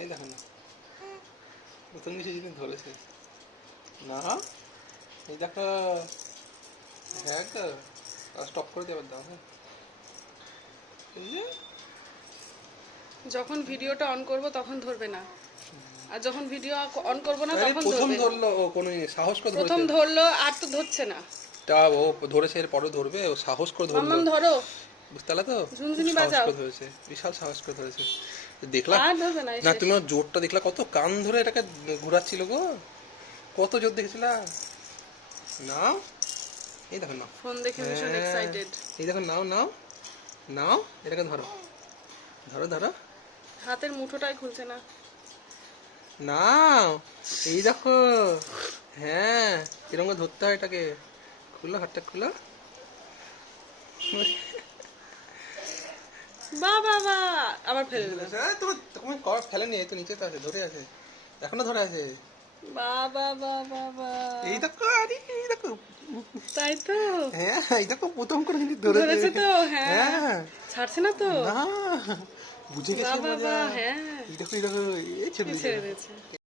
এই দেখো না, প্রথম কিছু জিনিস ধরেছে না। এই দেখো, হ্যাঁ গো, স্টপ করে দিয়ে আবার দাও। হ্যাঁ, এই যে যখন ভিডিওটা অন করব তখন ধরবে না, আর যখন ভিডিও অন করব না তখন প্রথম ধরবে। ধরলো ও, কোনো সাহস করে প্রথম ধরেছে। ধরলো আর তো ধরছে না। তা ও ধরেছে, এর পরে ধরবে, ও সাহস করে ধরলো। মাম্মাম ধরো, বুঝতে পারলে তো, খুব ঝুনঝুনি সাহস বাজাও। করে ধরেছে, বিশাল সাহস করে ধরেছে। দেখলা আর ধরবে না, না এসে তুমি ওর জোরটা দেখলা, কত কান ধরে এটাকে ঘোরাচ্ছিল গো, কত জোর দেখেছিলা। নাও, এই দেখো নাও। ফোন দেখে ভীষণ হ্যাঁ, এক্সাইটেড। এই দেখো, নাও নাও নাও, এটাকে ধরো ধরো ধরো, হাতের মুঠোটাই খুলছে না। নাও, এই দেখো। হ্যাঁ, এরকম করে ধরতে হয় এটাকে। খুলো হাতটা, খুলো। বাবা আবার ফেলে দিল। তোমার তোমার কর ফেলেনি, এই তো নিচে তো আছে, ধরে আছে, এখনো ধরে আছে। বাবা বাবা, এই দেখো, আরে এই দেখো। তাই তো। হ্যাঁ, এই দেখো, প্রথম করে কিন্তু ধরেছে ধরেছে। তো, হ্যাঁ হ্যাঁ, ছাড়ছে না তো। না, বুঝে গেছে বাবা মজা। হ্যাঁ, এই দেখো, এই দেখো, এই ছেড়ে ছেড়ে দিয়েছে। দিয়েছে।